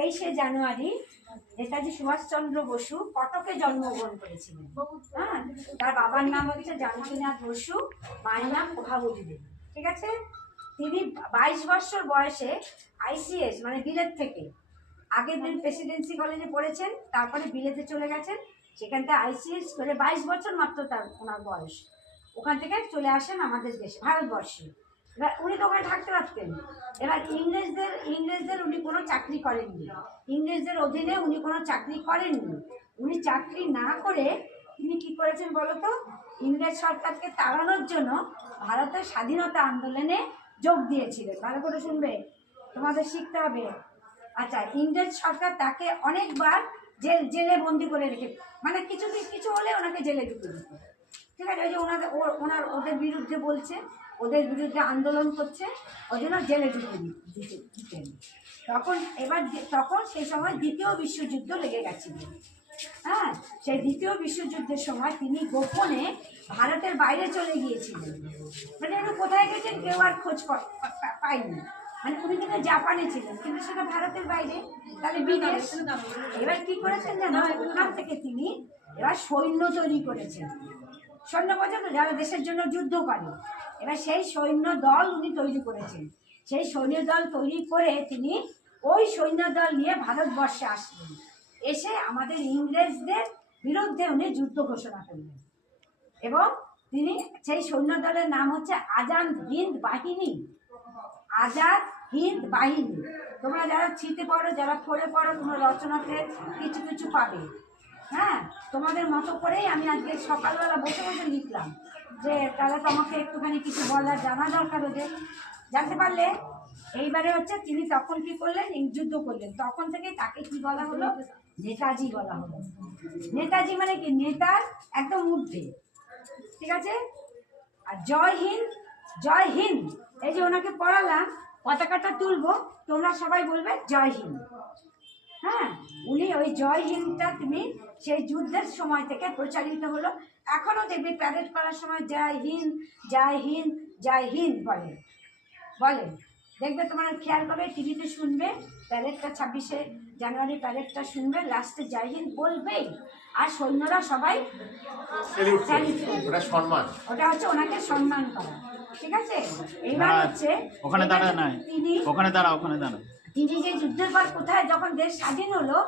23শে জানুয়ারি নেতাজি সুভাষচন্দ্র বসু কটকে জন্মগ্রহণ করেছিলেন। হ্যাঁ, তার বাবার নাম হচ্ছে জানকীনাথ বসু, মায়ের নাম প্রভাবতী দেবী। ঠিক আছে। তিনি 22 বছর বয়সে আইসিএস মানে বিলেত থেকে, আগের দিন প্রেসিডেন্সি কলেজে পড়েছেন, তারপরে বিলেতে চলে গেছেন, সেখানটা আইসিএস করে 22 বছর মাত্র তার ওনার বয়স। ওখান থেকে চলে আসেন আমাদের দেশে, ভারতবর্ষে। এবার উনি তো ওখানে থাকতে পারতেন। এবার ইংরেজদের উনি কোনো চাকরি করেননি, ইংরেজদের অধীনে উনি কোনো চাকরি করেননি। উনি চাকরি না করে তিনি কি করেছেন বলতো, ইংরেজ সরকারকে তাড়ানোর জন্য ভারতের স্বাধীনতা আন্দোলনে যোগ দিয়েছিলেন। ভালো করে শুনবে, তোমাদের শিখতে হবে। আচ্ছা, ইংরেজ সরকার তাকে অনেকবার জেলে বন্দি করে রেখে, মানে কিছু হলে ওনাকে জেলে ঢুকে দিত। ঠিক আছে, ওই যে ওদের বিরুদ্ধে বলছে, ওদের বিরুদ্ধে আন্দোলন করছে, ওই জন্য জেলে ঢুকে দিতেন। তখন সেই সময় দ্বিতীয় বিশ্বযুদ্ধ লেগে গেছিল। হ্যাঁ, সেই দ্বিতীয় বিশ্বযুদ্ধের সময় তিনি গোপনে ভারতের বাইরে চলে গিয়েছিলেন। মানে উনি কোথায় গেছেন কেউ আর খোঁজ পায়নি। মানে উনি কিন্তু জাপানে ছিলেন, কিন্তু সেটা ভারতের বাইরে, তাহলে বিদেশ। এবার কি করেছেন যেন, ওখান থেকে তিনি এবার সৈন্য তৈরি করেছেন। সৈন্য পর্যন্ত যারা দেশের জন্য যুদ্ধ করে, এবার সেই সৈন্য দল উনি তৈরি করেছেন। সেই সৈন্য দল তৈরি করে তিনি ওই সৈন্য দল নিয়ে ভারতবর্ষে আসলেন। এসে আমাদের ইংরেজদের বিরুদ্ধে উনি যুদ্ধ ঘোষণা করলেন। এবং তিনি সেই সৈন্য দলের নাম হচ্ছে আজাদ হিন্দ বাহিনী। আজাদ হিন্দ বাহিনী। তোমরা যারা ছিতে পড়ো, যারা পড়ে পড়ো, তোমরা রচনাতে কিছু কিছু পাবে। হ্যাঁ, তোমাদের মতো করেই আমি আজকে সকালবেলা বসে বসে লিখলাম, যে তাহলে তোমাকে একটুখানি কিছু বলার জানা দরকার ওদের, জানতে পারলে। এইবারে হচ্ছে তিনি তখন কি করলেন, যুদ্ধ করলেন। তখন থেকে তাকে কি বলা হলো, নেতাজি বলা হলো। নেতাজি মানে কি, নেতার একদম ঊর্ধ্বে। ঠিক আছে। আর জয় হিন্দ, জয় হিন্দ, এই যে ওনাকে পড়ালাম, পতাকাটা তুলবো, তোমরা সবাই বলবে জয় হিন্দ। হ্যাঁ, উনি ওই জয় হিন্দটা তুমি সেই যুদ্ধের সময় থেকে প্রচারিত হলো। এখনো দেখবে প্যারেড করার সময় জয় হিন্দ, জয় হিন্দ, জয় হিন্দ বলে। দেখবে তোমরা খেয়াল করবে, টিভিতে শুনবে প্যারেডটা, 26শে জানুয়ারি প্যারেডটা শুনবে, লাস্টে জয় হিন্দ বলবেই। আর সৈন্যরা সবাই সম্মান, ওটা হচ্ছে ওনাকে সম্মান করা। ঠিক আছে। এইবার হচ্ছে ওখানে দাঁড়া নাই, ওখানে দাঁড়া। তিনি যে যুদ্ধের পর কোথায়, যখন দেশ স্বাধীন হলো,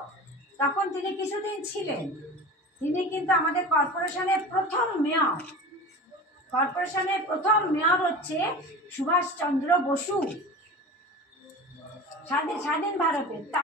তখন তিনি কিছুদিন ছিলেন। তিনি কিন্তু আমাদের কর্পোরেশনের প্রথম মেয়র হচ্ছে সুভাষচন্দ্র বসু, স্বাধীন ভারতের।